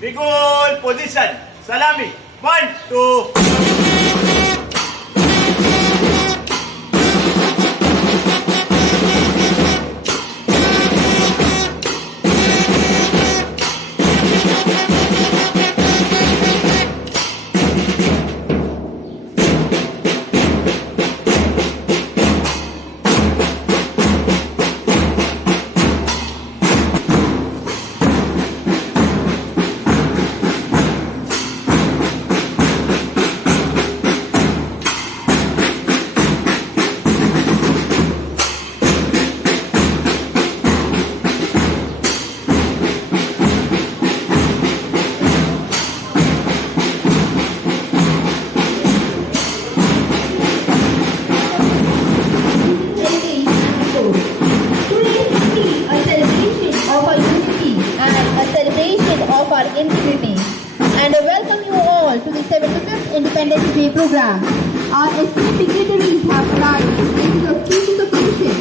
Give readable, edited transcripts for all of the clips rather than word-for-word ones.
Bigol position. Salami. 1, 2. And I welcome you all to the 75th Independence Day program. Our esteemed dignitaries have arrived in places of speeches of leadership.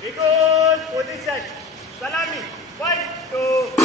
Bigol position. Salami. 1, 2.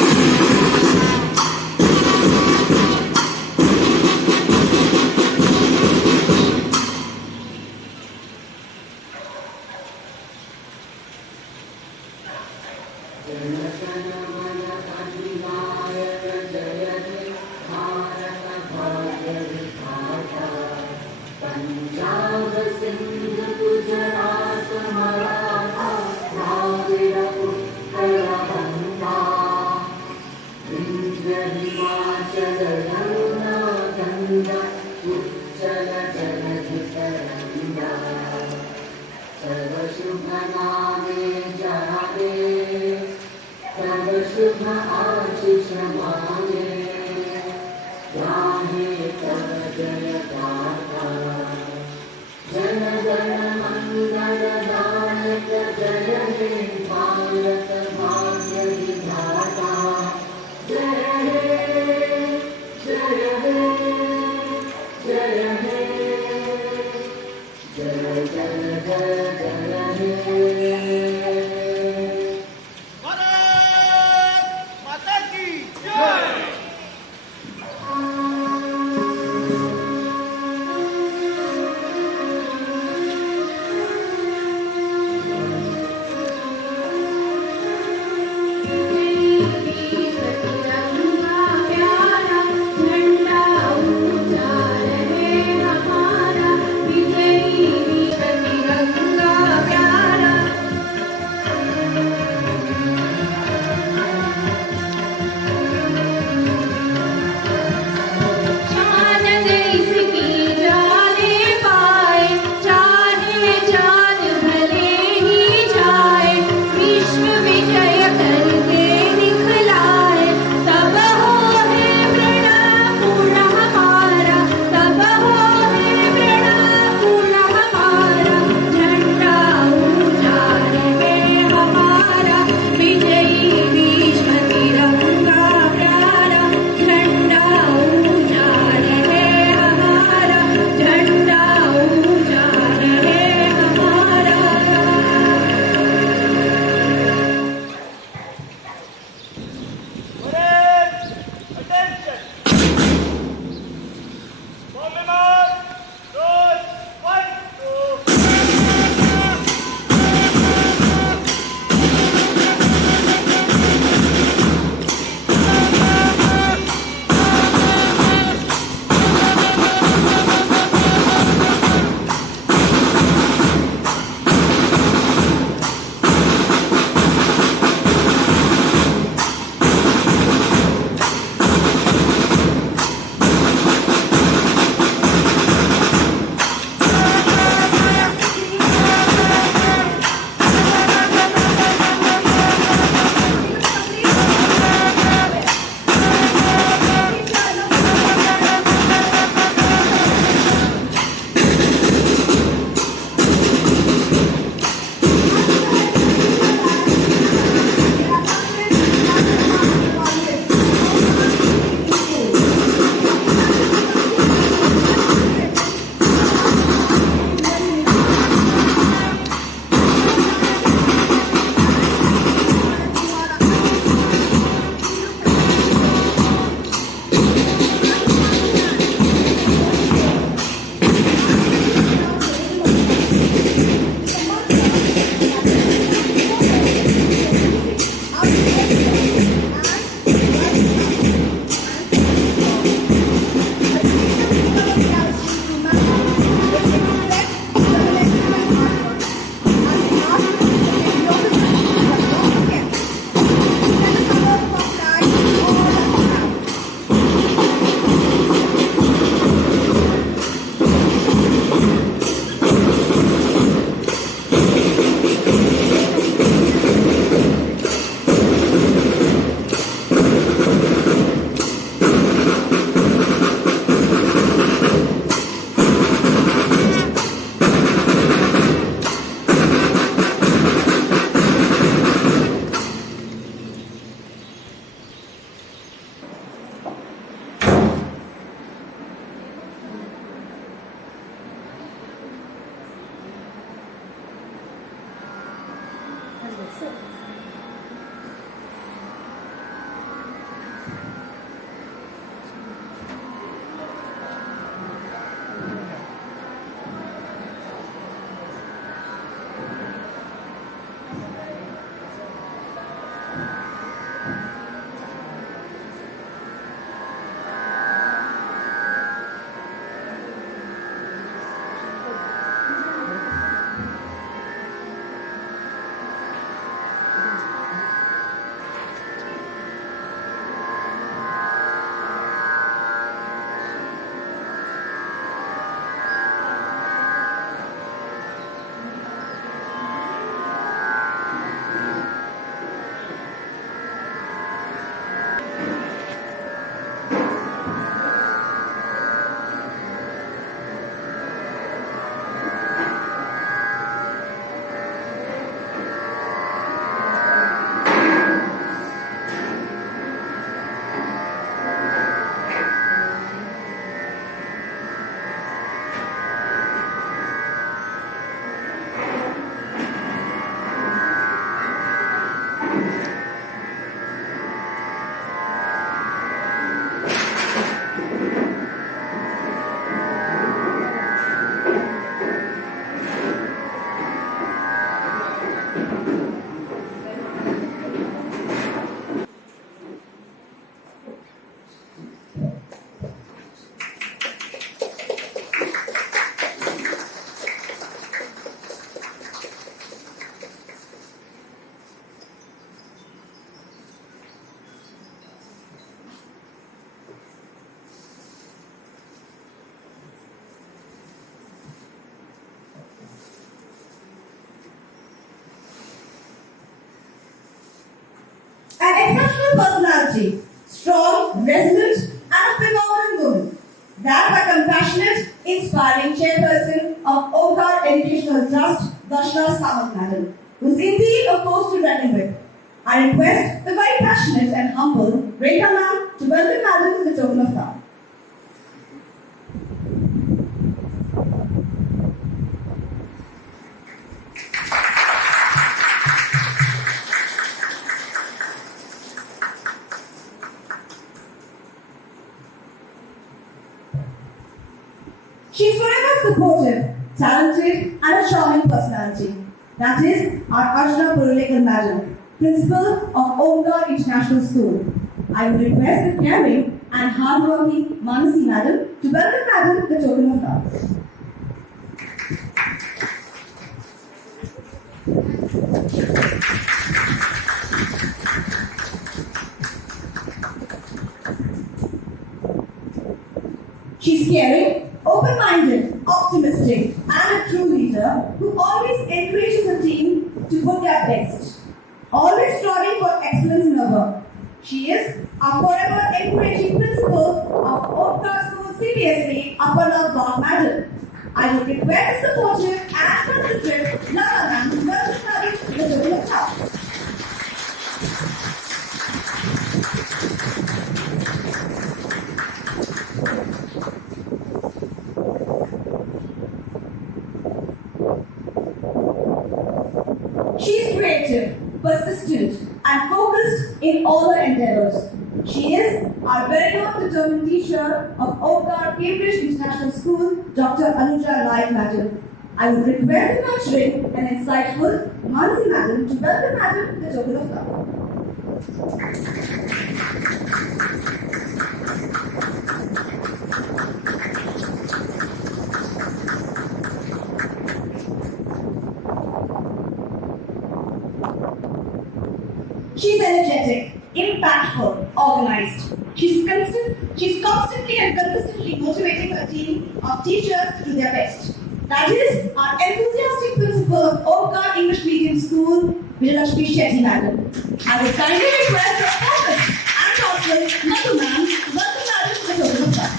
झंडा personality, strong, resilient, and a phenomenal woman. That's a compassionate, inspiring chairperson of Omkar Educational Trust, Darshana Samant Madam, who is indeed a force to reckon with. I request the very passionate and humble Rekha Ma'am to welcome Madam with the token of love. She's forever supportive, talented, and a charming personality. That is our Archana Purulekar Madam, Principal of Omkar International School. I would request the caring and hardworking Manasi Madam to welcome Madam with the token of love. She's caring, open-minded, optimistic, and a true leader who always encourages her team to put their best, always striving for excellence in her work. She is a forever encouraging principal of Omkar School CBSE Upper North Block Madam. I would request a supportive and considerate Lala Ma'am to welcome Madam to the token of love. She is creative, persistent, and focused in all her endeavors. She is our very own determined teacher of Omkar Cambridge International School, Dr. Anuja Lai Madam. I would request the nurturing and insightful Manasi Madam to welcome Madam with the token of love. She's energetic, impactful, organized. She's constantly and consistently motivating her team of teachers to do their best. That is our enthusiastic principal of Omkar English Medium School, Vijayalakshmi Shetty Madam. I would kindly request her focus and thoughtful Madhu Ma'am to welcome Madam to the token of love.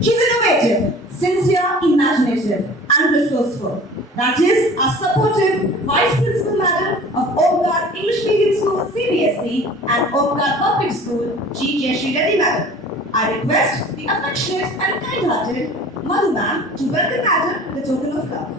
She's innovative, sincere, imaginative, and resourceful. That is a supportive Vice Principal Madam of Omkar English Medium School CBSE and Omkar Public School G. Jayashree Reddy Madam. I request the affectionate and kind-hearted Madhu Ma'am to welcome Madam with the token of love.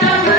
Vedanta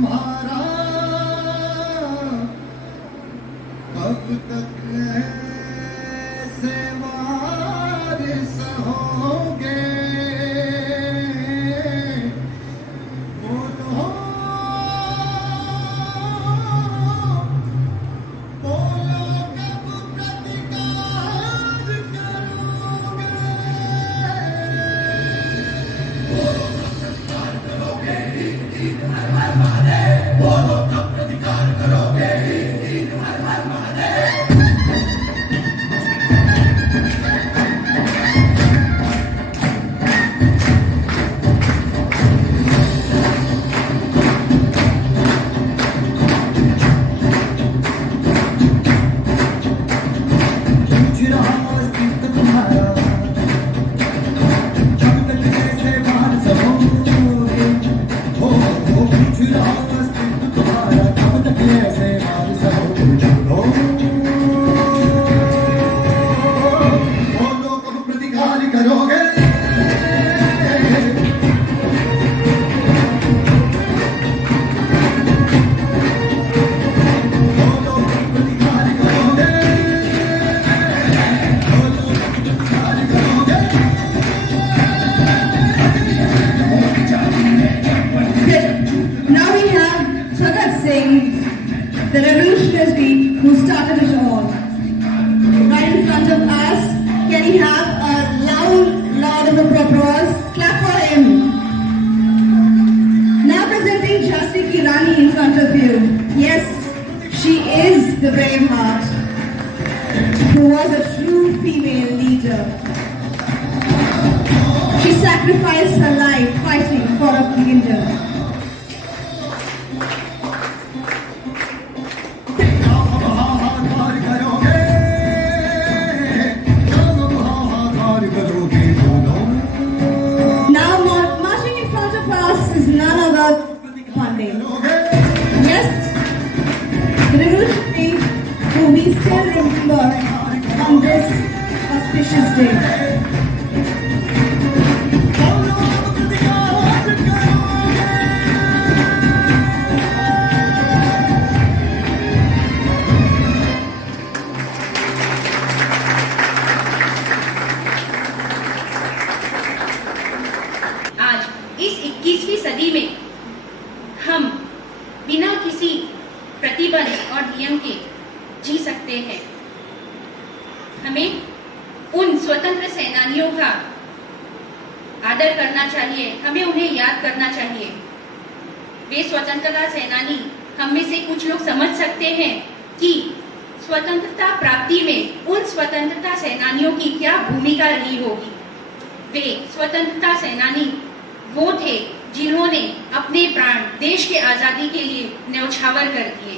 तुम्हारा कब तक ऐसे वारिस होगे बोलो बोलो कब प्रतिकार करोगे पूछ रहा अस्तित्व तुम्हारा जब तक ऐसे वारिस होगे हो पूछ रहा अस्तित्व तुम्हारा कब तक ऐसे वारिस होगे बोलो कब प्रतिकार करोगे बोलो कब प्रतिकार करोगे बोलो कब प्रतिकार करोगे Now we have Bhagat Singh, the revolutionary who started it all. Right in front of us, can we have a loud of applause? Clap for him. Now presenting Jhansi Ki Rani in front of you. Yes, she is the brave heart who was a true female leader. She sacrificed her life fighting for a freedom. हाहाकार करोगे जब हाहाकार करोगे बोलो Now marching in front of us is none other Pandey. Yes, the revolutionary who we still remember on this auspicious day. बोलो प्रतिकार करोगे आज इस 21वीं सदी में हम बिना किसी प्रतिबंध और नियम के जी सकते हैं। हमें उन स्वतंत्र सेनानियों का आदर करना चाहिए, हमें उन्हें याद करना चाहिए। वे स्वतंत्रता सेनानी, हम में से कुछ लोग समझ सकते हैं कि स्वतंत्रता प्राप्ति में उन स्वतंत्रता सेनानियों की क्या भूमिका रही होगी। वे स्वतंत्रता सेनानी वो थे जिन्होंने अपने प्राण देश के आजादी के लिए न्यौछावर कर दिए।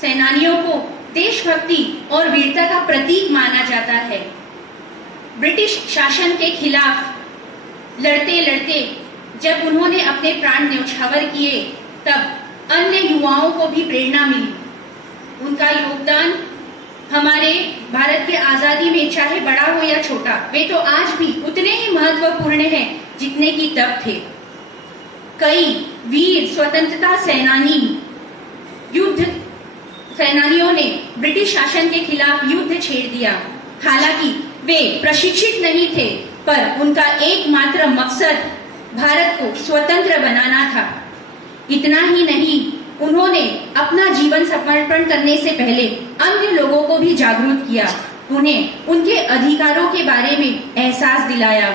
सेनानियों को देशभक्ति और वीरता का प्रतीक माना जाता है। ब्रिटिश शासन के खिलाफ लड़ते लड़ते जब उन्होंने अपने प्राण न्यौछावर किए, तब अन्य युवाओं को भी प्रेरणा मिली। उनका योगदान हमारे भारत के आजादी में चाहे बड़ा हो या छोटा, वे तो आज भी उतने ही महत्वपूर्ण हैं जितने कि तब थे। कई वीर स्वतंत्रता सेनानियों ने ब्रिटिश शासन के खिलाफ युद्ध छेड़ दिया। हालांकि वे प्रशिक्षित नहीं थे, पर उनका एकमात्र मकसद भारत को स्वतंत्र बनाना था। इतना ही नहीं, उन्होंने अपना जीवन समर्पण करने से पहले अन्य लोगों को भी जागरूक किया, उन्हें उनके अधिकारों के बारे में एहसास दिलाया।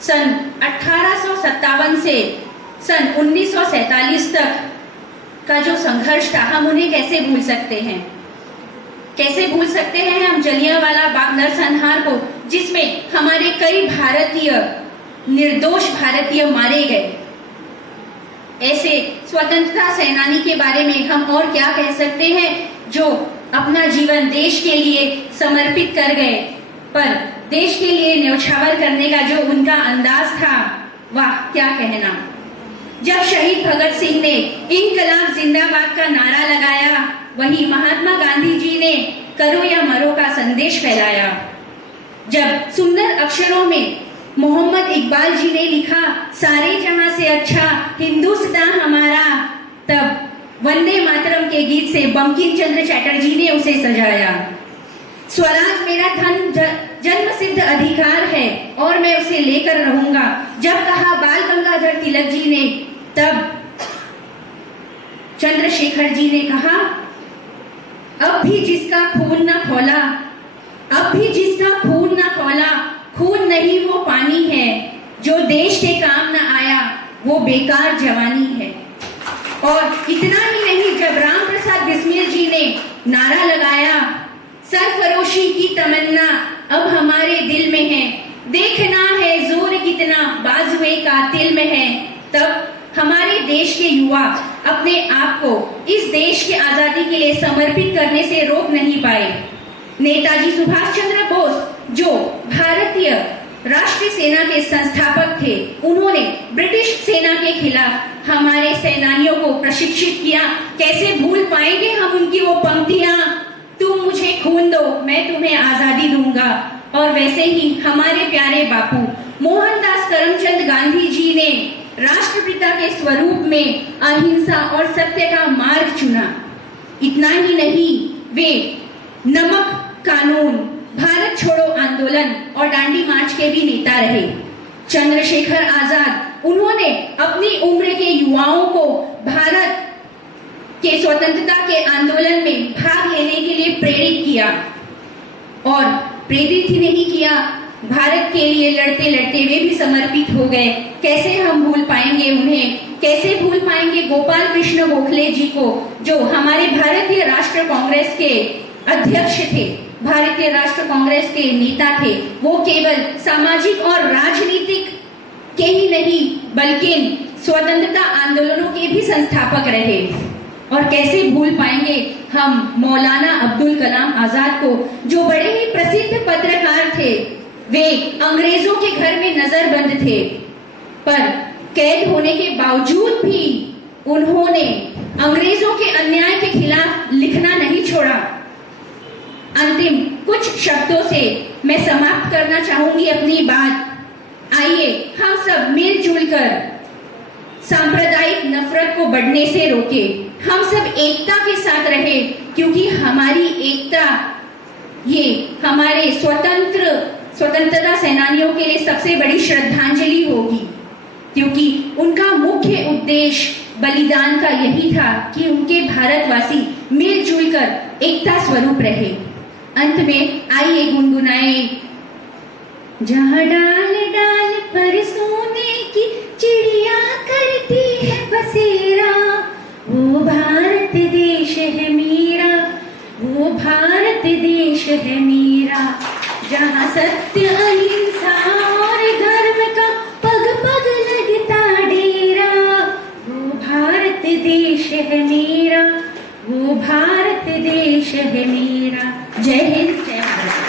सन 1857 से सन 1947 तक का जो संघर्ष था, हम उन्हें कैसे भूल सकते हैं। कैसे भूल सकते हैं हम जलियांवाला बाग नरसंहार को, जिसमें हमारे कई निर्दोष भारतीय मारे गए। ऐसे स्वतंत्रता सेनानी के बारे में हम और क्या कह सकते हैं, जो अपना जीवन देश के लिए समर्पित कर गए, पर देश के लिए न्यौछावर करने का जो उनका अंदाज था, वाह क्या कहना। जब शहीद भगत सिंह ने इनकलाब जिंदाबाद का नारा लगाया, वहीं महात्मा गांधी जी ने करो या मरो का संदेश फैलाया। जब सुंदर अक्षरों में मोहम्मद इकबाल जी ने लिखा, सारे जहां से अच्छा हिंदुस्तान हमारा, तब वंदे मातरम के गीत से बंकिम चंद्र चटर्जी ने उसे सजाया। स्वराज मेरा जन्म सिद्ध अधिकार है और मैं उसे लेकर रहूंगा, जब कहा बाल गंगाधर तिलक जी ने, तब चंद्रशेखर जी ने कहा, अब भी जिसका खून न खौला, अब भी जिसका खून न खौला, खून नहीं वो पानी है, जो देश के काम न आया वो बेकार जवानी है। और इतना ही नहीं, जब राम प्रसाद बिस्मिल जी ने नारा लगाया, सरफरोशी की तमन्ना अब हमारे दिल में है, देखना है जोर कितना बाजुए कातिल में है, तब हमारे देश के युवा अपने आप को इस देश की आजादी के लिए समर्पित करने से रोक नहीं पाए। नेताजी सुभाष चंद्र बोस, जो भारतीय राष्ट्रीय सेना के संस्थापक थे, उन्होंने ब्रिटिश सेना के खिलाफ हमारे सेनानियों को प्रशिक्षित किया। कैसे भूल पाएंगे हम उनकी वो पंक्तियां, तुम मुझे खून दो मैं तुम्हें आजादी दूंगा। और वैसे ही हमारे प्यारे बापू मोहनदास करमचंद गांधी जी ने राष्ट्रपिता के स्वरूप में अहिंसा और सत्य का मार्ग चुना। इतना ही नहीं, वे नमक कानून, भारत छोड़ो आंदोलन और दांडी मार्च के भी नेता रहे। चंद्रशेखर आजाद, उन्होंने अपनी उम्र के युवाओं को भारत के स्वतंत्रता के आंदोलन में भाग लेने के लिए प्रेरित किया, और प्रेरित ही नहीं किया, भारत के लिए लड़ते लड़ते वे भी समर्पित हो गए। कैसे हम भूल पाएंगे उन्हें, कैसे भूल पाएंगे गोपाल कृष्ण गोखले जी को, जो हमारे भारतीय राष्ट्र कांग्रेस के अध्यक्ष थे, भारतीय राष्ट्र कांग्रेस के नेता थे। वो केवल सामाजिक और राजनीतिक के ही नहीं बल्कि स्वतंत्रता आंदोलनों के भी संस्थापक रहे। और कैसे भूल पाएंगे हम मौलाना अब्दुल कलाम आजाद को, जो बड़े ही प्रसिद्ध पत्रकार थे। वे अंग्रेजों के घर में नजरबंद थे, पर कैद होने के बावजूद भी उन्होंने अंग्रेजों के अन्याय के खिलाफ लिखना नहीं छोड़ा। अंतिम कुछ शब्दों से मैं समाप्त करना चाहूंगी अपनी बात। आइए हम सब मिलजुल कर सांप्रदायिक नफरत को बढ़ने से रोके, हम सब एकता के साथ रहे, क्योंकि हमारी एकता ये हमारे स्वतंत्रता सेनानियों के लिए सबसे बड़ी श्रद्धांजलि होगी, क्योंकि उनका मुख्य उद्देश्य बलिदान का यही था कि उनके भारतवासी मिलजुल कर एकता स्वरूप रहे। अंत में आइए गुनगुनाए, जहाँ डाल डाल पर सोने की चिड़िया करती है बसेरा, वो भारत देश है मेरा, वो भारत देश है मेरा, जहाँ सत्य अहिंसा और धर्म का पग पग लगता डेरा, वो भारत देश है मेरा, वो भारत देश है मेरा। जय हिंद, जय भारत।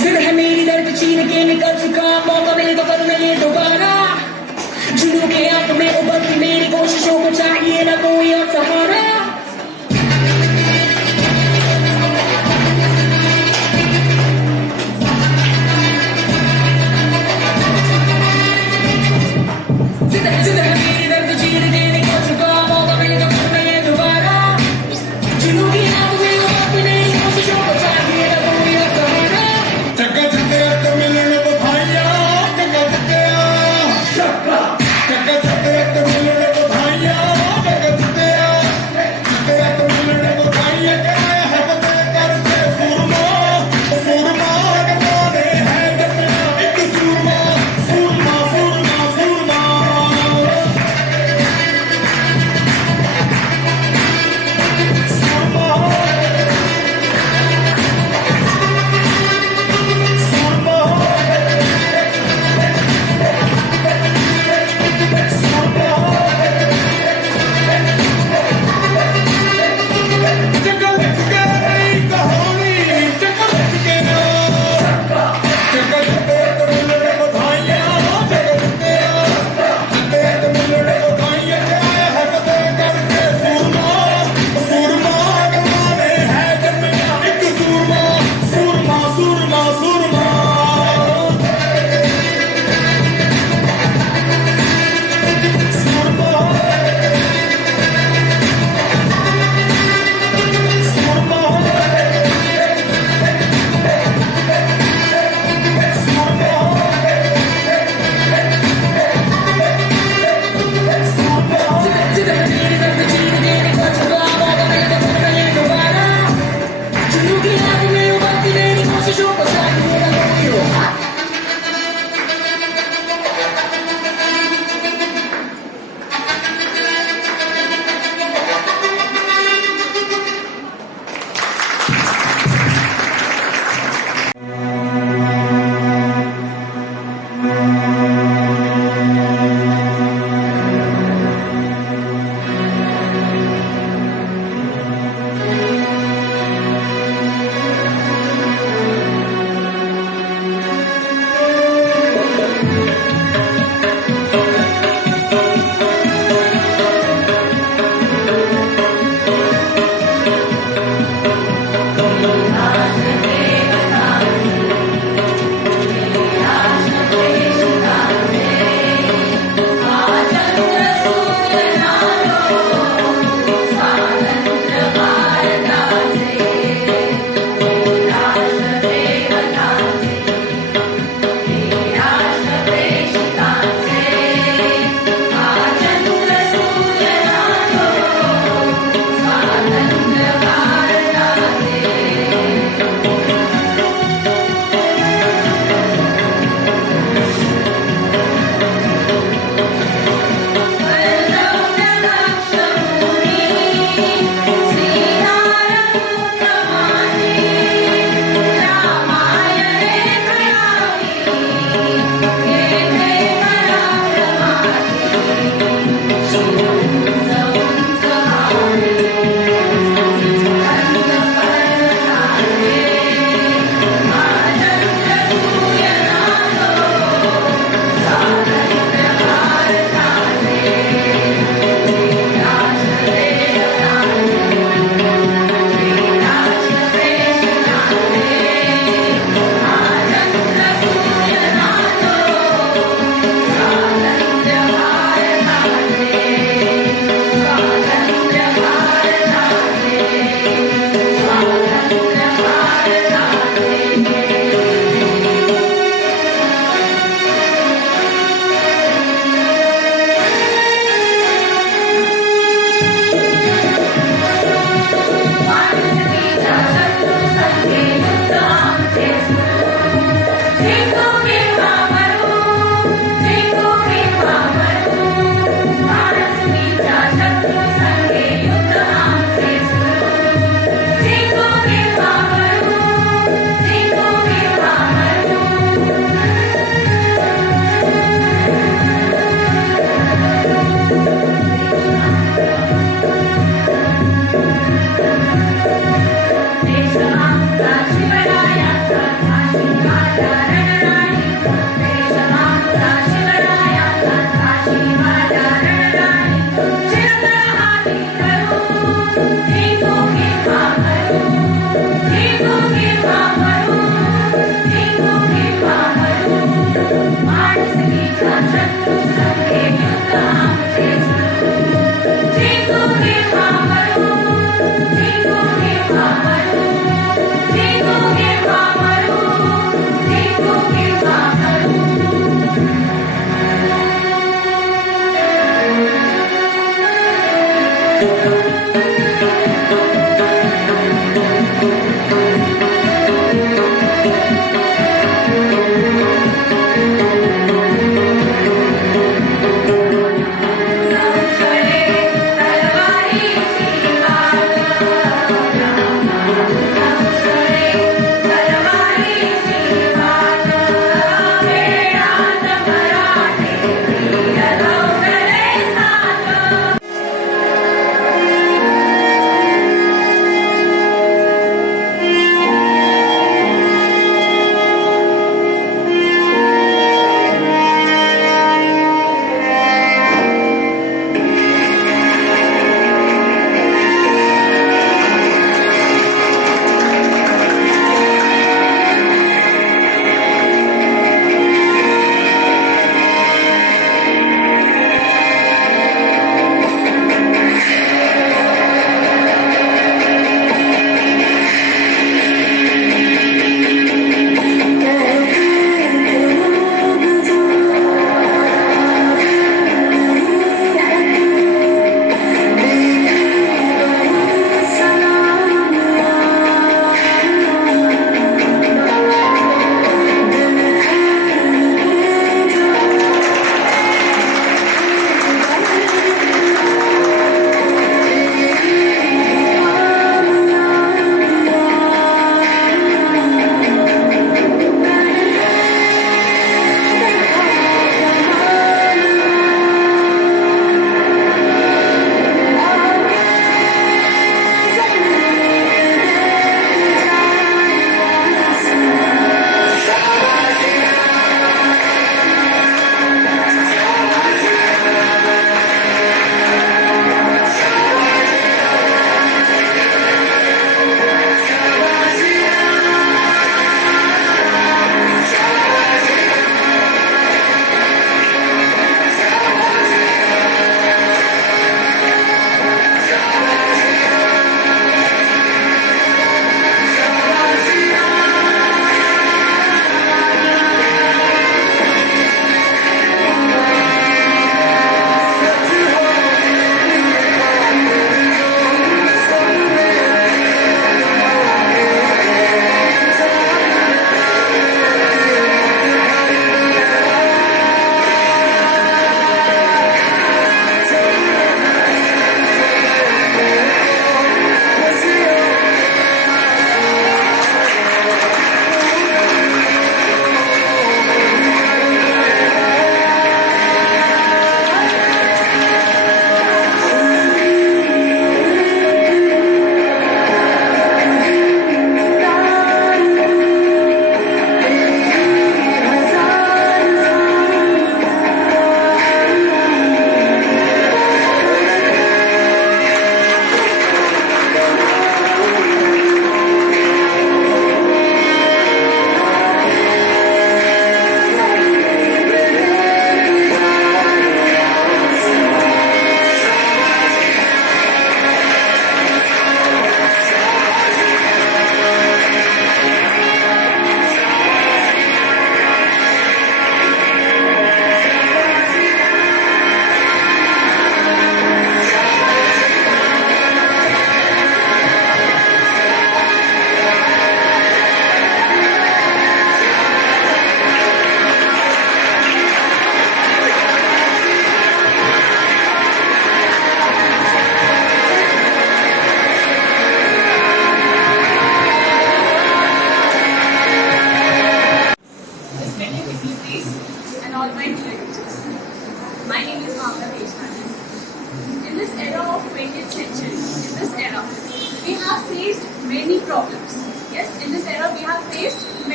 जिद है मेरी दर्द चीर के निकल चुका, मौका मिले तो करूँ ये दोबारा। जुनून के आंख में उबलती मेरी कोशिशों को चाहिए ना कोई और सहारा। जिद है मेरी दर्द चीर के निकल चुका, मौका मिले तो करूँ ये दोबारा। जुनून की आंख में उबलती मेरी कोशिशों को चाहिए ना कोई और सहारा। चक्का चक्के तो मिलने को भाइया, चक्का चक्के, चक्का चक्के तो मिलने को भाइया, चक्का चक्के।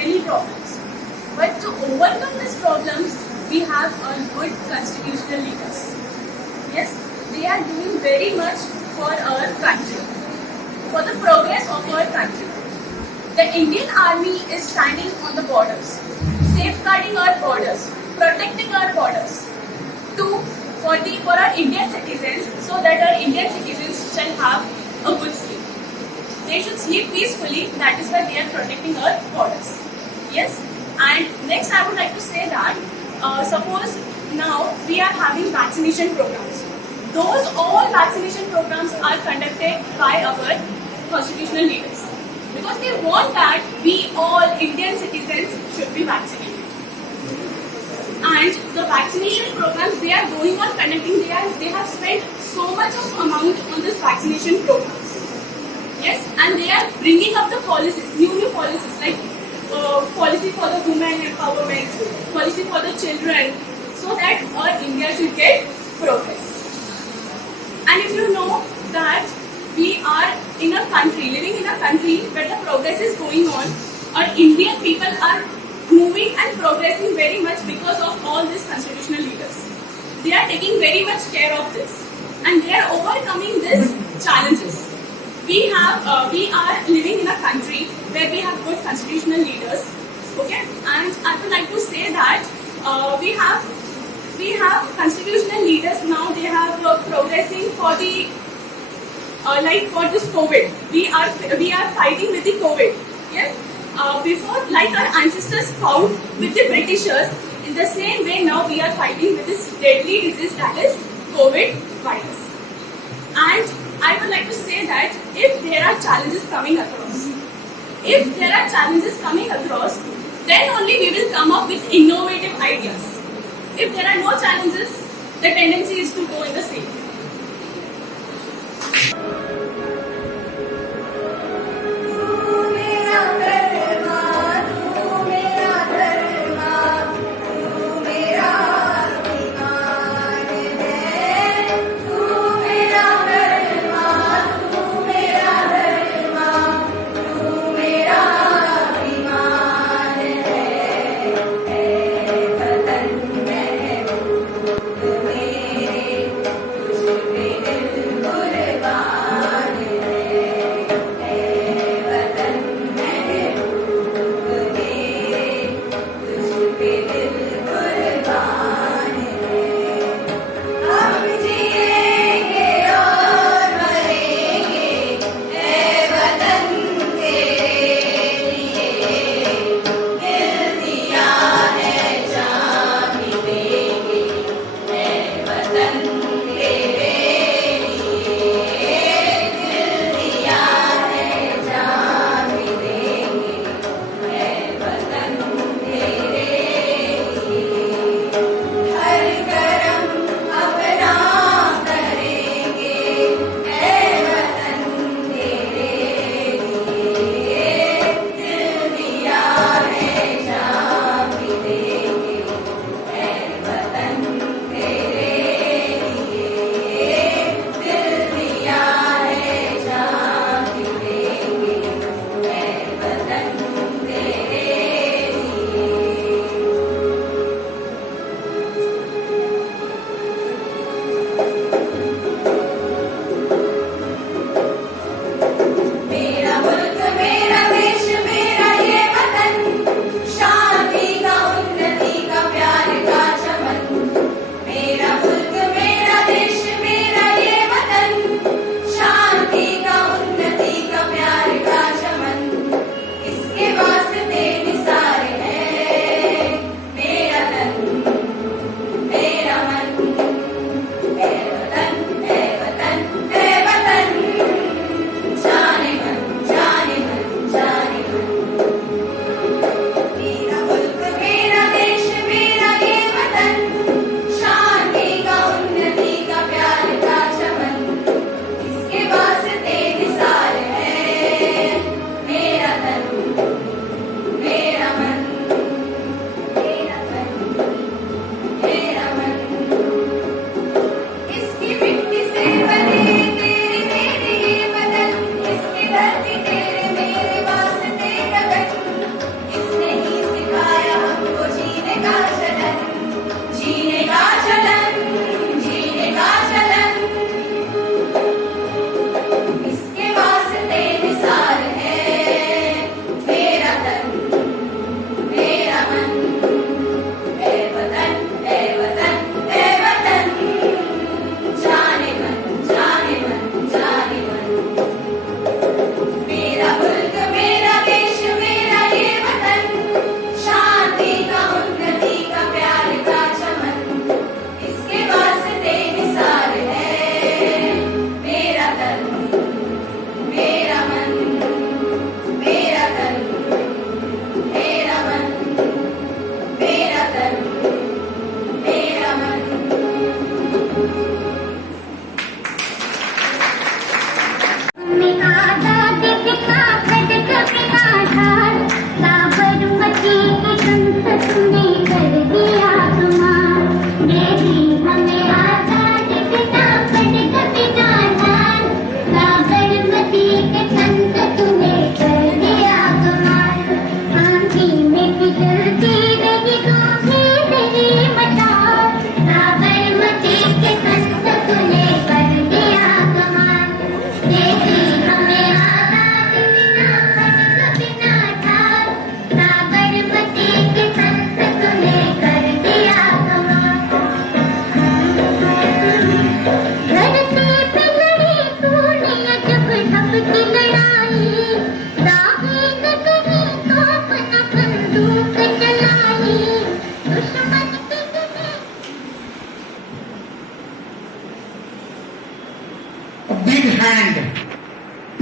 many problems. But to overcome these problems, we have a good constitutional leaders. Yes, they are doing very much for our country, for the progress of our country. The Indian Army is standing on the borders, safeguarding our borders, protecting our borders, for our Indian citizens, so that our Indian citizens shall have a good sleep. They should sleep peacefully. That is why they are protecting our borders. Yes. And next, I would like to say that suppose now we are having vaccination programs. Those all vaccination programs are conducted by our constitutional leaders because they want that we all Indian citizens should be vaccinated. And the vaccination programs they are going on conducting, they have spent so much of amount on this vaccination programs. Yes, and they are bringing up the policies, new policies like policy for the women empowerment, policy for the children, so that our India should get progress. And if you know that we are in a country, living in a country where the progress is going on, our Indian people are moving and progressing very much because of all these constitutional leaders. They are taking very much care of this and they are overcoming these challenges. We are living in a country where we have good constitutional leaders, okay? And I would like to say that we have constitutional leaders now. They have progressing for the like for this COVID. We are fighting with the COVID. Yes. Before, like our ancestors fought with the Britishers, in the same way now we are fighting with this deadly disease that is COVID virus. And I would like to say that if there are challenges coming across, then only we will come up with innovative ideas. If there are no challenges, the tendency is to go in the same.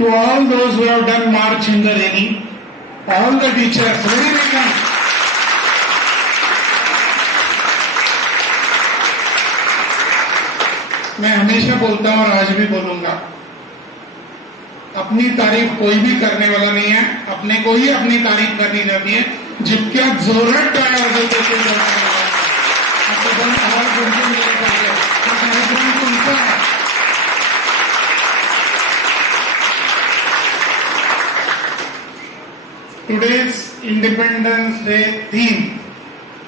to all those who have done march in the raining, all the teachers, very welcome. मैं हमेशा बोलता हूं और आज भी बोलूंगा, अपनी तारीफ कोई भी करने वाला नहीं है, अपने को ही अपनी तारीफ करनी जाती है. जितक्या जोरात टाळ्या वाजवतो ते आपलं पण आवाज गुंजून गेला पाहिजे. हा कार्यक्रम तुमचा आहे. Today's Independence Day theme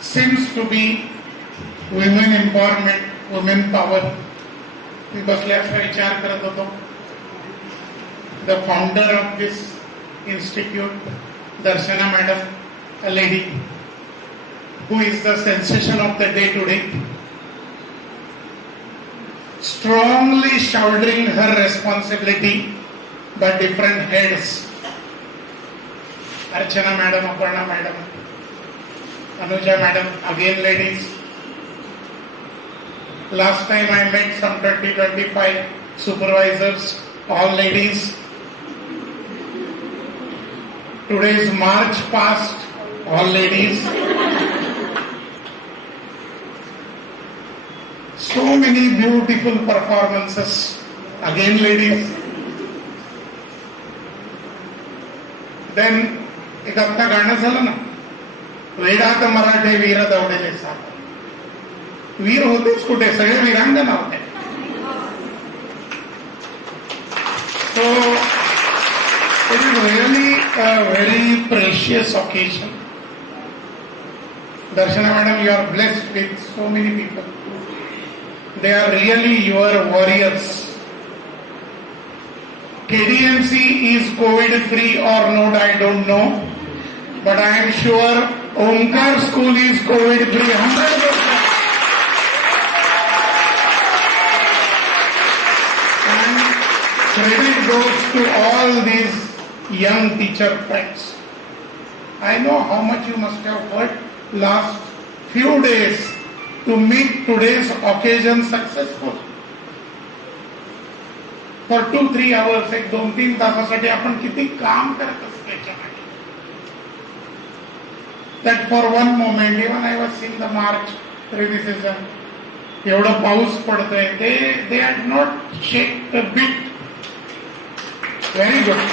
seems to be women empowerment, women power. मी बसल्या असा विचार करत होतो. The founder of this institute, Darshana Madam, a lady who is the sensation of the day today, strongly shouldering her responsibility by different heads. Archana Madam, Aparna Madam, Anuja Madam, again ladies. Last time I met some 20-25 supervisors, all ladies. Today's march past, all ladies. So many beautiful performances, again ladies. Then एक आता गाणं झालं ना, वेडात मराठे वीर दौडले साथ. वीर होतेच कुठे, सगळे वीरांगना होते. So it is really a very precious occasion. Darshana Madam, you are blessed with so many people. They are really your warriors. KDMC is COVID free or not, I don't know. But I am sure Omkar School is COVID free 100%. Credit goes to all these young teacher friends. I know how much you must have worked last few days to make today's occasion successful. For 2-3 hours, एक 2-3 तासासाठी आपण किती काम करत असतो याच्यासाठी. That for one moment, even I was seeing the march criticism, एवढा पाऊस पडतोय, they had not shaked a bit. Very good.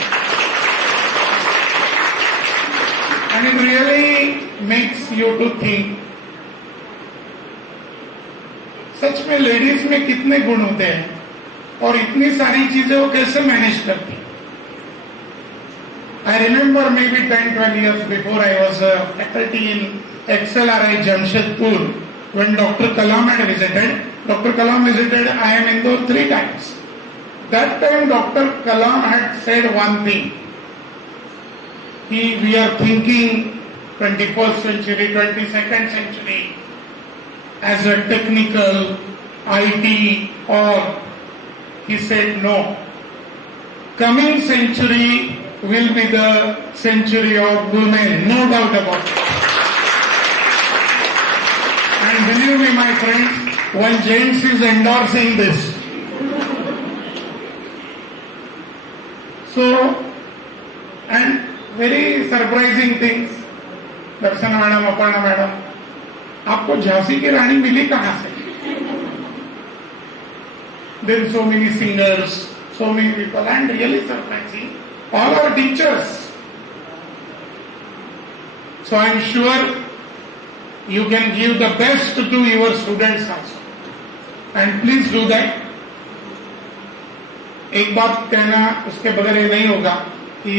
And it really makes you to think, सच में लेडीज में कितने गुण होते हैं और इतनी सारी चीजें वो कैसे मैनेज करती. I remember maybe 10-12 years before I was a faculty in XLRI Jamshedpur when Dr. Kalam had visited. Dr. Kalam visited IIM Indore 3 times. That time Dr. Kalam had said one thing. We are thinking 21st century, 22nd century as a technical IT or he said no. Coming century will be the century of women, no doubt about it. And believe me my friends, one gents is endorsing this. So, and very surprising things, Darshana Madam, Aparna Madam, आपको झांसी की रानी मिली कहां से? Then so many singers, so many people, and really surprising, all our teachers. So I am sure you can give the best to your students also, and please do that. एक बात कहना उसके बगैर ये नहीं होगा कि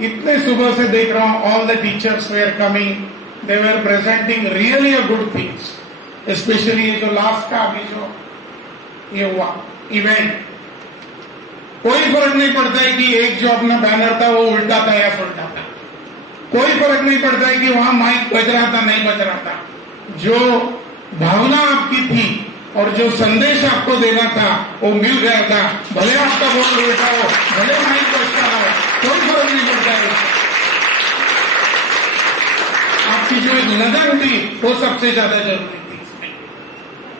इतने सुबह से देख रहा हूं, all the teachers were coming, they were presenting really a good things. Specially जो लास्ट का अभी जो ये हुआ इवेंट, कोई फर्क नहीं पड़ता है कि एक जो अपना बैनर था वो उल्टा था या सुलटा था, कोई फर्क नहीं पड़ता है कि वहां माइक बज रहा था नहीं बज रहा था. जो भावना आपकी थी और जो संदेश आपको देना था वो मिल गया था. भले आपका बोर्ड उल्टा हो, भले माइक बजता हो, कोई फर्क नहीं पड़ता है. आपकी जो एक लगन थी वो सबसे ज्यादा जरूरी थी इसमें.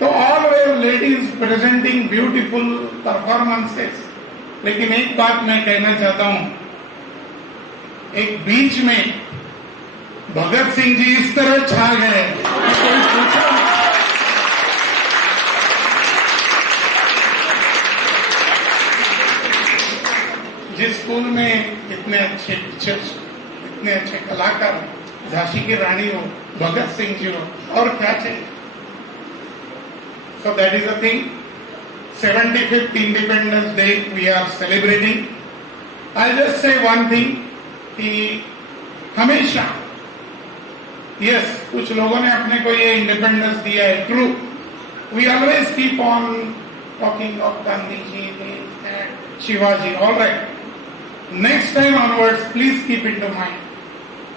तो all wear ladies presenting beautiful performances लेकिन एक बात मैं कहना चाहता हूं, एक बीच में भगत सिंह जी इस तरह छा गए कि कोई पूछा जिस स्कूल में इतने अच्छे टीचर्स, इतने अच्छे कलाकार, झांसी की रानी हो, भगत सिंह जी हो, और क्या चाहिए? So that is the thing. 75th Independence Day we are celebrating. I'll just say one thing कि हमेशा yes कुछ लोगों ने अपने को ये इंडिपेंडेंस दिया है, true. We always keep on talking of Gandhi ji and Shivaji. All right. Next time onwards, please keep into mind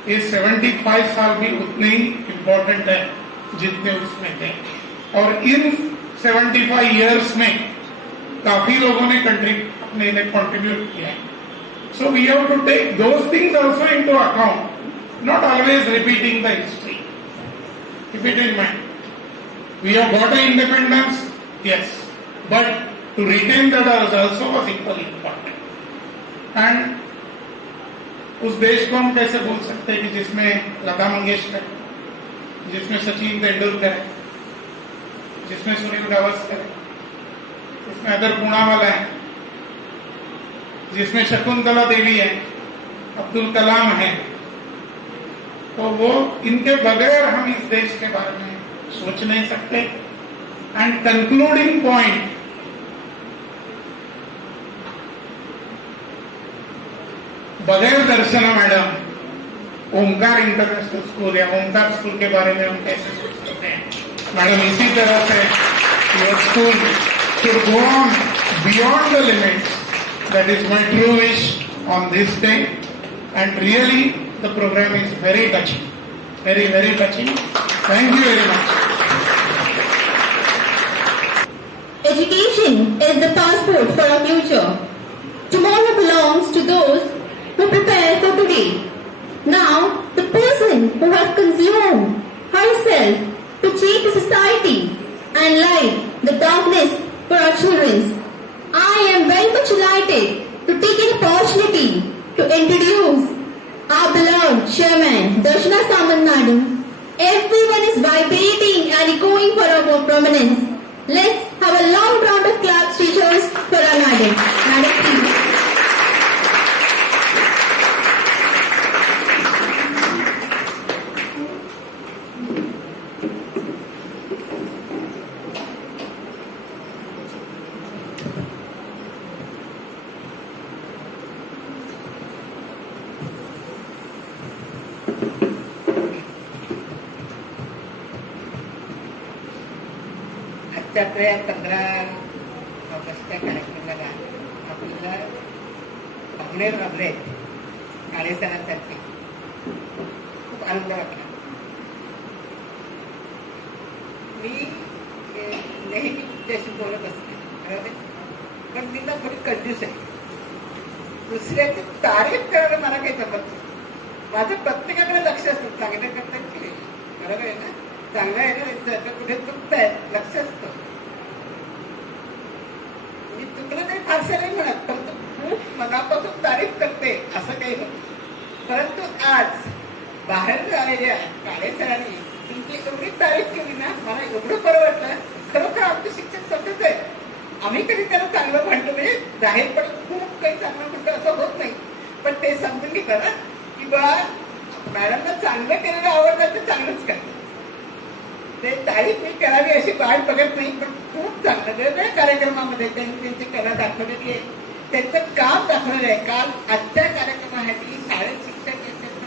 ये 75 साल भी उतने ही इम्पोर्टेंट है जितने उसमें थे, और इन 75 years में काफी लोगों ने अपने लिए कंट्रीब्यूट किया है. So we have to take those things also into account, not always repeating the history. Keep it in mind. We have got an independence, yes, but to retain that also was equally important. And उस देश को हम कैसे भूल सकते हैं कि जिसमें लता मंगेशकर, जिसमें सचिन तेंदुलकर है, जिसमें सुनील गावस्कर है, जिसमें अदर पूनावाला है, जिसमें शकुंतला देवी है, अब्दुल कलाम है. तो वो इनके बगैर हम इस देश के बारे में सोच नहीं सकते. एंड कंक्लूडिंग पॉइंट, बगैर दर्शना मैडम, ओमकार इंटरनेशनल स्कूल या ओमकार स्कूल के बारे में हम कैसे सोच सकते हैं? मैडम, इसी तरह से your school should go on beyond the limits. That is my true wish on this day. And really, the program is very touching. Very, very touching. Thank you very much. Education is the passport for our future. Tomorrow belongs to those who prepare for today. Now, the person who has consumed herself to change the society and light the darkness for our children. I am very much delighted to take an opportunity to introduce our beloved chairman, Darshana Samant Madam. Everyone is vibrating and echoing for our prominence. Let's have a long round of claps, teachers, for our madam. Madam, please. आजच्या 15 ऑगस्टच्या कार्यक्रमाला आपल्याला पाहुणे लाभले काळे सरांसारखे, खूप आनंद वाटला. मी नेहमी तुमच्याशी बोलत असते, बरोबर, पण मी ना थोडी कंजूस आहे. दुसऱ्याची तारीफ करणं मला काही जमत नाही. माझं प्रत्येकाकडे लक्ष असतं, चांगलं करतात की नाही, बरोबर आहे ना, चांगलं आहे ना, कुठे चुकताय लक्ष असतं. मी चुकलं तरी फारसं नाही म्हणत, पण खूप मनापासून तारीफ करते असं काही होतं. परंतु आज बाहेर आलेल्या काळे सरांनी तुमची एवढी तारीफ केली ना, मला एवढं बरं वाटलं. खरोखर आमचे शिक्षक सतत आहे, आम्ही कधी त्याला चांगलं म्हणतो, म्हणजे जाहीरपणे खूप काही चांगलं म्हणतो असं होत नाही, पण ते समजून घेतं ना की बा मॅडमला चांगलं केलेलं आवडतं तर चांगलंच करतात. ते तारीफ मी करावी अशी वाट बघत नाही, पण खूप चांगलं वेगवेगळ्या कार्यक्रमामध्ये त्यांनी त्यांची कला दाखवलेली आहे, त्यांचं काम दाखवलेलं आहे. काल आजच्या कार्यक्रमासाठी शाळेत शिक्षक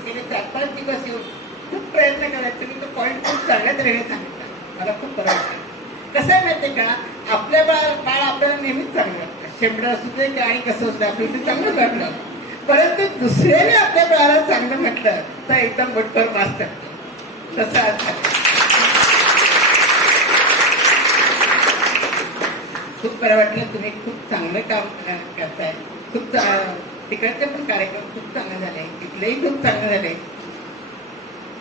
गेले 4-5 दिवस येऊन खूप प्रयत्न करायचे. मी तो पॉईंट खूप चांगल्या तऱ्हेने सांगितला, मला खूप बरं वाटलं. कसं आहे माहितीये का, आपल्या बाळ आपल्याला नेहमीच चांगलं वाटतं, शेंबडं असू दे की आणि कसं असतं आपलं ते चांगलंच वाटलं. परंतु दुसऱ्याने आपल्या बाळाला चांगलं म्हटलं तर एकदम बटभर मास करतो, तसं आज खूप बरं वाटलं. तुम्ही खूप चांगलं काम करताय. खूप तिकडचे पण कार्यक्रम खूप चांगले झाले, इथलेही खूप चांगले झाले.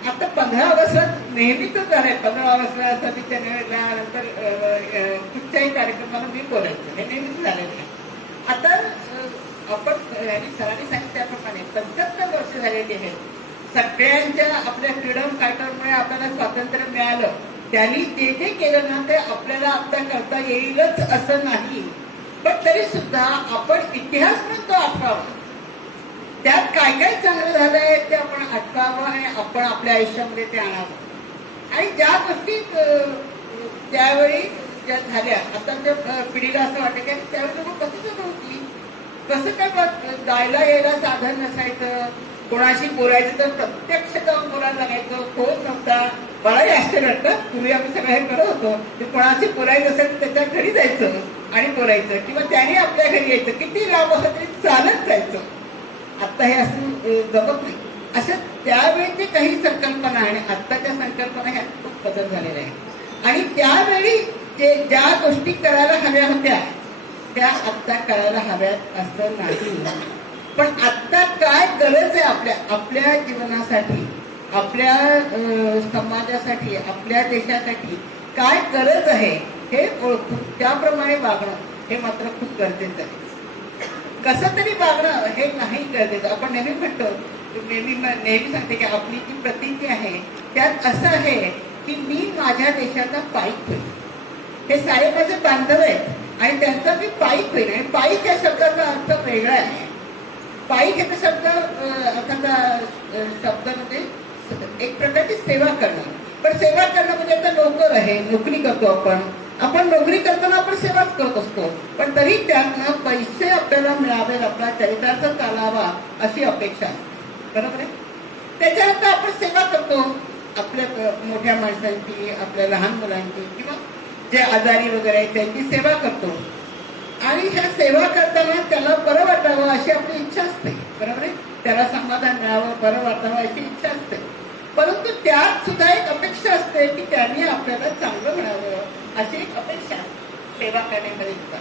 आता 15 ऑगस्टला नेहमीच झालंय, 15 ऑगस्टला 26 जानेवारीला नंतर कुठच्याही कार्यक्रमाला मी बोलायचं, हे नेहमीच झालेलं आहे. आता आपण सरांनी सांगितलं त्याप्रमाणे 75 वर्ष झालेली आहेत. सगळ्यांच्या आपल्या फ्रीडम फायटरमुळे आपल्याला स्वातंत्र्य मिळालं. त्यांनी जे जे केलं ना ते आपल्याला आता करता येईलच असं नाही, पण तरी सुद्धा आपण इतिहास म्हणून तो आठवावा. त्यात काय काय चांगलं झालंय ते आपण आठवावं आणि आपण आपल्या आयुष्यामध्ये ते आणावं. आणि ज्या गोष्टी त्यावेळी ज्या झाल्या, आताच्या पिढीला असं वाटतं की त्यावेळी लोक कसं नव्हती, कसं काय जायला यायला साधन नसायचं, कोणाशी बोलायचं तर प्रत्यक्ष जाऊन बोलायला लागायचं, फोन नव्हता. मलाही आश्चर्य वाटतं, पूर्वी आम्ही सगळं हे करत होतो की कोणाशी बोलायचं असेल तर त्याच्या घरी जायचं आणि बोलायचं, किंवा त्याने आपल्या घरी यायचं, किती लांब असं तरी चालत जायचं. आता हे असं जमत नाही. असं त्यावेळीची काही संकल्पना आणि आत्ताच्या संकल्पना ह्या खूप बदल झालेला आहे. आणि त्यावेळी ज्या गोष्टी करायला हव्या होत्या त्या आत्ता करायला हव्यात असं नाही. पण आत्ता काय गरज आहे आपल्या जीवनासाठी, आपल्या समाजासाठी, आपल्या देशासाठी काय गरज आहे हे ओळखून त्याप्रमाणे वागणं हे मात्र खूप गरजेचं आहे. कसं तरी वागणं हे नाही गरजेचं. आपण नेहमी म्हणतो, नेहमी सांगते की आपली जी प्रतिज्ञा आहे त्यात असं आहे की मी माझ्या देशाचा पाईक होईल. हे सारे माझे बांधव आहेत आणि त्यांचा मी पाईक होईल. आणि पाईक या शब्दाचा अर्थ वेगळा आहे. पाईक हे शब्द शब्दामध्ये एक प्रकारची सेवा करणं. पण सेवा करणं म्हणजे आता नोकर आहे, नोकरी करतो आपण नोकरी करताना आपण सेवाच करत असतो, पण तरी त्यातनं पैसे आपल्याला मिळावेत, आपला चरितार्थ चालावा अशी अपेक्षा आहे. बरोबर आहे. त्याच्यानंतर आपण सेवा करतो आपल्या मोठ्या माणसांची, आपल्या लहान मुलांची, किंवा जे आजारी वगैरे आहेत त्यांची सेवा करतो. आणि ह्या सेवा करताना त्याला बरं वाटावं अशी आपली इच्छा असते. बरोबर आहे. त्याला समाधान मिळावं, बरं वाटावं अशी इच्छा असते. परंतु त्यात सुद्धा एक अपेक्षा असते की त्यांनी आपल्याला चांगलं मिळावं अशी एक अपेक्षा सेवा करण्यामध्ये सुद्धा.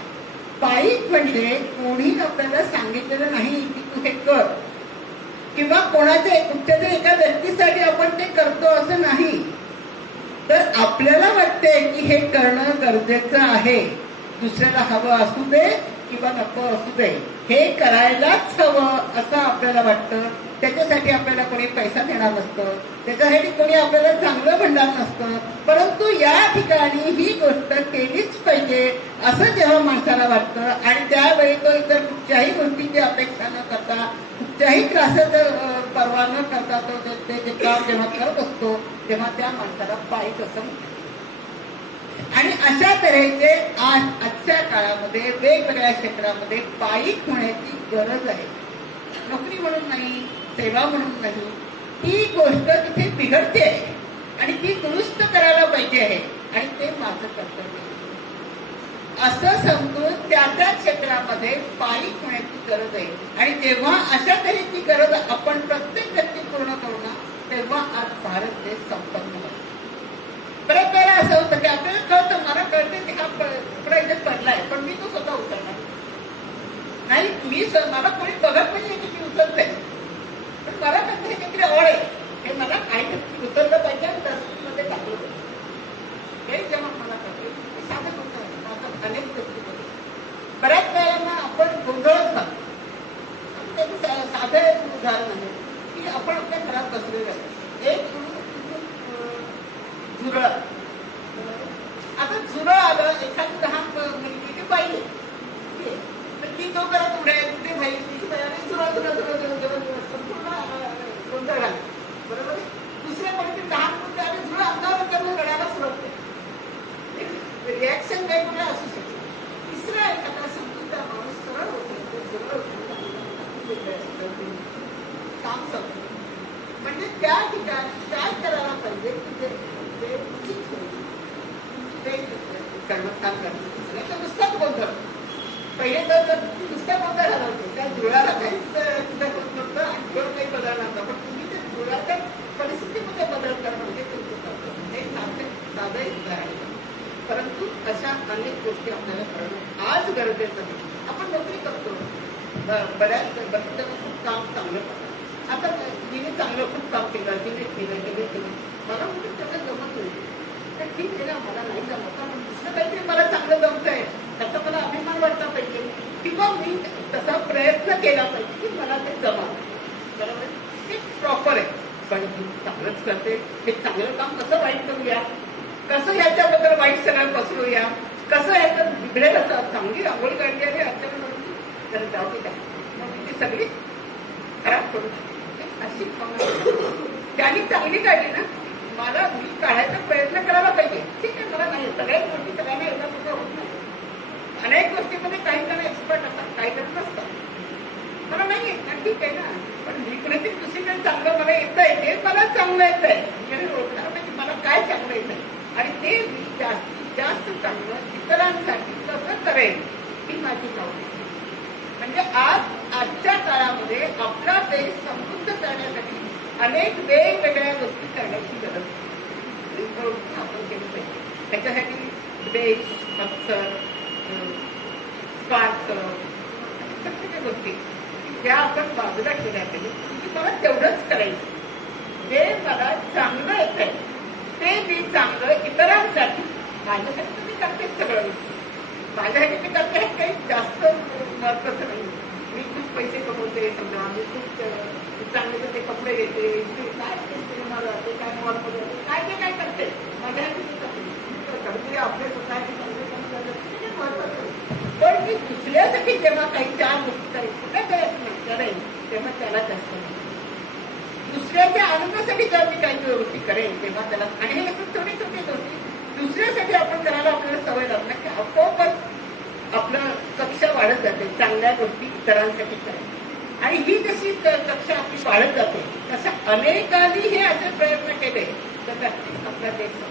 पाईक म्हणजे कोणी आपल्याला सांगितलेलं नाही की तू हे कर, किंवा कोणाच्या कुठच्या एका व्यक्तीसाठी आपण ते करतो असं नाही. तर आपल्याला वाटते की हे करणं गरजेचं आहे, दुसऱ्याला हवं असू दे किंवा नको असू दे, हे करायलाच हवं असं आपल्याला वाटतं. त्याच्यासाठी आपल्याला कोणी पैसा देणार नसतं, त्याच्यासाठी कोणी आपल्याला चांगलं म्हणणार नसतं. परंतु या ठिकाणी ही गोष्ट केलीच पाहिजे असं जेव्हा माणसाला वाटतं आणि त्यावेळी तो इतर कुठच्याही गोष्टीची अपेक्षा न करता, कुठच्याही त्रासाचं पर्वा न करता तो ते काम जेव्हा करत असतो तेव्हा त्या माणसाला पाईक असं म्हणतात. आणि अशा तऱ्हेचे आजच्या काळामध्ये वेगवेगळ्या क्षेत्रामध्ये पाईक होण्याची गरज आहे. नोकरी म्हणून नाही, सेवा म्हणून नाही. ही गोष्ट तिथे बिघडते आहे आणि ती दुरुस्त करायला पाहिजे आहे आणि ते माझं कर्तव्य असं समजून त्या क्षेत्रामध्ये पाईक होण्याची गरज आहे. आणि जेव्हा अशा तऱ्हेची गरज आपण प्रत्येक व्यक्ती पूर्ण करू ना, तेव्हा आज भारत देश संपन्न होतो. बऱ्याच वेळेला असं होतं की आपल्याला कळतं, मला कळते की हा तुकडा इथे पडलाय, पण मी तो स्वतः उचलणार नाही. मला कोणी बघत नाही की मी उचलते, पण मला कसं हे काहीतरी आवड आहे, हे मला काही उचललं पाहिजे आणि डस्टबिनमध्ये टाकलं पाहिजे. हे जेव्हा मला कळते साधं होतं. माझं अनेक गोष्टी बऱ्याच वेळेला आपण गोंधळच घालतो. साधं उदाहरण आहे की आपण आपल्या घरात बसलेलं आहे, एक झुरळ. आता झुरळ आलं, एखादी लहान मुलगी ती पाहिजे तर ती तो करत उड्या कुठे भाई संपूर्ण गोंधळ घालते. बरोबर. दुसऱ्या कोणती लहान मुलगी आणि झुरळ अंगावर करून रडायला सुरुवात करते. रिॲक्शन वेगवेगळ्या असू शकते. तिसरा एखादा समजूतदार माणूस सरळ होतो, झुरळ काम करतो. म्हणजे त्या ठिकाणी काय करायला पाहिजे की ते उचित होईल ते काम करणं. नुसताच गोंधळ पहिले तर नुसता गोंधळ झाला होतो. त्या झुरळाला काहीच होतं आणि झुरळ काही बदल नव्हता, पण तुम्ही ते झुरळाच्या परिस्थितीमध्ये बदल करणं म्हणजे तुमचं करतो. हे साधं उदाहरण. परंतु अशा अनेक गोष्टी आपल्याला करणं आज गरजेचं आहे. आपण नोकरी करतो, बऱ्याच खूप काम चांगलं करतात. आता तिने चांगलं खूप काम केलं, तिने केलं मला म्हणून त्याला जमत नाही, तर ठीक आहे ना, मला नाही जमत, दुसरं काहीतरी मला चांगलं जमत आहे त्याचा मला अभिमान वाटला पाहिजे, किंवा मी तसा प्रयत्न केला पाहिजे की मला ते जमा बरोबर ते प्रॉपर आहे. पण मी चांगलंच करते, हे चांगलं काम कसं वाईट करूया, कसं याच्याबद्दल वाईट सगळं पसरूया, कसं याचं बिघडेल असं चांगली रांगोळी काढली आणि आमच्याकडे तर जाऊ दे काय मग ती सगळी खराब करू अशी त्यांनी चांगली काढली ना, मला मी काढायचा प्रयत्न करायला पाहिजे. ठीक आहे, मला नाही सगळ्याच गोष्टी सगळ्यांना एकदा कुठं होत नाही. अनेक गोष्टीमध्ये काही जण एक्सपर्ट असतात, काही जण नसतात. मला नाही येत ना, ठीक आहे ना, पण मी कुठेतरी दुसरीकडे चांगलं मला येतं आहे ते मला चांगलं येत आहे म्हणजे ओळखणार म्हणजे मला काय चांगलं येत आहे आणि ते मी जास्तीत जास्त चांगलं इतरांसाठी कसं करेन ही माझी आवड. म्हणजे आजच्या काळामध्ये आपला देश समृद्ध करण्यासाठी अनेक वेगवेगळ्या गोष्टी करण्याची गरज आहे. आपण केली पाहिजे. त्याच्यासाठी देश अक्षर स्वार्थ सगळ्या गोष्टी ज्या आपण बाजूला केल्या पाहिजे की मला तेवढंच करायचं जे मला चांगलं येत आहे ते मी चांगलं इतरांसाठी माझ्यासाठी तर मी करतेच सगळं. माझ्यासाठी मी करते हे काही जास्त महत्वाचं नाही. मी खूप पैसे कमवते समजा, मी खूप चांगले चांगले कपडे घेते, काय सिनेमा जाते, काय मॉलमध्ये जाते, काय ते काय करते माझ्यासाठी मी करते. आपले स्वतःचे चांगले चांगले महत्वाचं. पण मी दुसऱ्यासाठी जेव्हा काही चार गोष्टी करेन कुठे करेन तेव्हा त्याला जास्त दुसऱ्याच्या आनंदासाठी जेव्हा मी काही गोष्टी करेन तेव्हा त्याला आणि हे थोडी छोटी गोष्टी दुसऱ्यासाठी आपण करायला आपल्याला सवय लागणार की आपोआपच आपलं कक्षा वाढत जाते. चांगल्या गोष्टी इतरांसाठी करायला आणि ही जशी कक्षा आपली वाढत जाते तशा अनेकांनी हे असे प्रयत्न केले तर नक्कीच आपला देश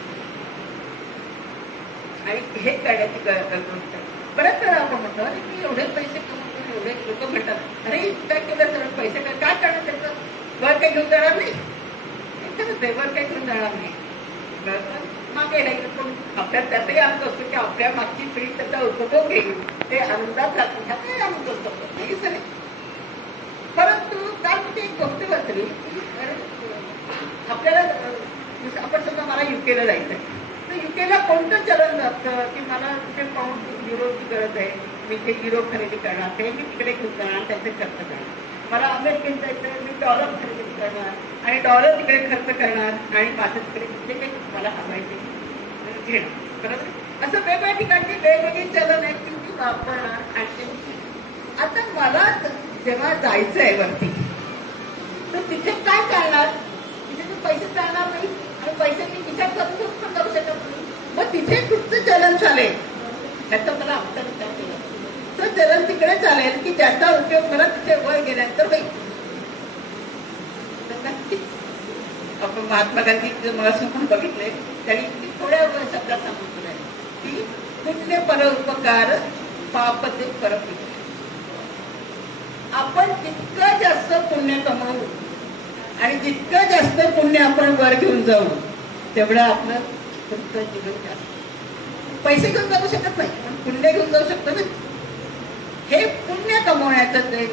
आणि हे करण्याची गोष्ट आहे. बऱ्याच वेळा आपण म्हणतो अरे मी एवढे पैसे कमवतो, एवढे लोक म्हणतात अरे काय केलं तर पैसे काय करणार त्याचं वर काही घेऊन जाणार नाही. वर काही घेऊन जाणार नाही. मागे पण आपल्या त्यातही आनंद असतो की आपल्या मागची पिढी त्याचा उपभोग घेईल ते आनंदात राहतो. ह्यातही आनंद असतो नाही सर. परंतु काल कुठे एक गोष्ट वाचली की आपल्याला आपण समजा मला युकेला जायचं आहे तर युकेला कोणतं चलन असतं की मला तिथे पाऊंड युरोची गरज आहे, मी ते युरो खरेदी करणार, ते मी तिकडे घेऊन जाणार, त्याचे खर्च करणार. मला अमेरिकेत जायचं मी डॉलर खरेदी करणार आणि डॉलर तिकडे खर्च करणार आणि माझं तिकडे तिथे काही मला हवायचे घेणार. बरोबर असं वेगवेगळ्या ठिकाणची वेगवेगळी चलन आहेत की मी वापरणार. आणि आता मला जेव्हा जायचं आहे वरती तर तिथे काय चालणार, तिथे तर पैसे चालणार नाही आणि पैसे मी विचार करून पण जाऊ शकत नाही. मग तिथे कुठचं चलन चालेल ह्याचा मला आमचा विचार केला तर चलन तिकडे चालेल की ज्याचा उपयोग मला तिथे वर गेल्यानंतर होईल. आपण महात्मा गांधी मला पण बघितले त्यांनी थोड्या शब्दात सांगितलं आहे की पुण्य परोपकार पाप ते परपीठ. आपण जितकं जास्त पुण्य कमवू आणि जितकं जास्त पुण्य आपण वर घेऊन जाऊ तेवढं आपलं तुमचं जीवन जास्त. पैसे घेऊन जाऊ शकत नाही पण पुण्य घेऊन जाऊ शकतो ना. हे पुण्य कमवण्याचं जे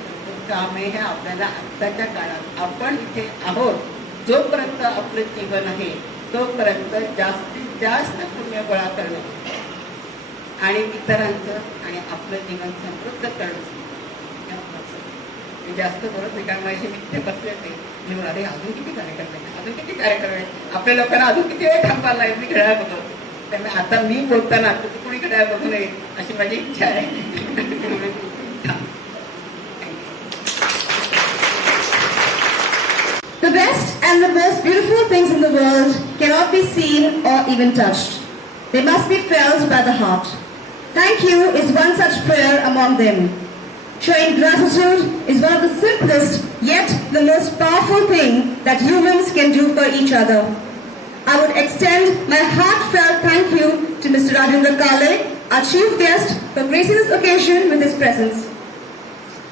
काम आहे हे आपल्याला आत्ताच्या काळात आपण इथे आहोत जोपर्यंत आपलं जीवन आहे तोपर्यंत जास्तीत जास्त पुण्य गोळा करणं आणि इतरांचं आणि आपलं जीवन समृद्ध करणं मी जास्त बोलत नाही कारण माझे मित्र बसले ते मी अरे अजून किती कार्यक्रम आहे, अजून किती कार्यक्रम आहे, आपल्या लोकांना अजून किती वेळ थांबायला आहे. मी घड्याळ बघतो त्यामुळे आता मी बोलताना कुणी घड्याळ बघू नये अशी माझी इच्छा आहे. The best and the most beautiful things in the world cannot be seen or even touched. They must be felt by the heart. Thank you is one such prayer among them. Showing gratitude is one of the simplest yet the most powerful thing that humans can do for each other. I would extend my heartfelt thank you to Mr. Rajendra Kale, our chief guest, for gracing this occasion with his presence.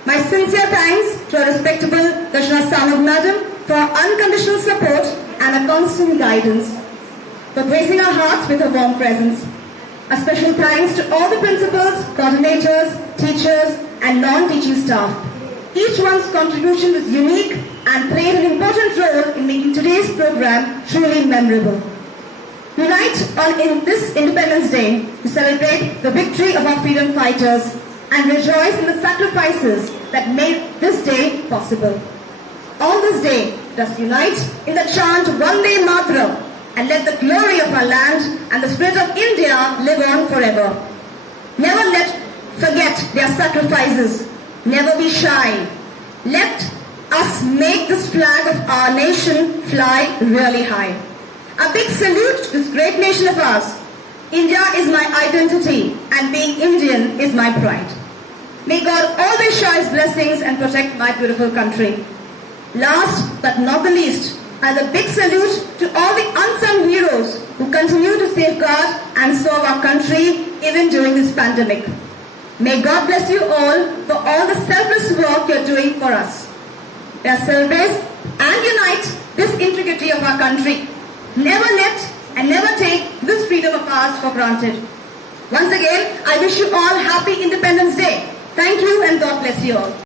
My sincere thanks to our respectable Darshana Samad Madam for unconditional support and a constant guidance, for gracing our hearts with her warm presence. A special thanks to all the principals, coordinators, teachers and non-teaching staff. Each one's contribution was unique and played an important role in making today's program truly memorable. Unite on this Independence Day to celebrate the victory of our freedom fighters and rejoice in the sacrifices that made this day possible. On this day, let us unite in the chant Vande Mataram and let the glory of our land and the spirit of India live on forever. Never forget their sacrifices. Never be shy. Let us make this flag of our nation fly really high. A big salute to this great nation of ours. India is my identity and being Indian is my pride. May God always shower His blessings and protect my beautiful country. Last but not the least, as a big salute to all the unsung heroes who continue to safeguard and serve our country even during this pandemic. May God bless you all for all the selfless work you're doing for us. Let us celebrate and unite this integrity of our country. Never let and never take this freedom of ours for granted. Once again, I wish you all happy Independence Day. Thank you and God bless you all.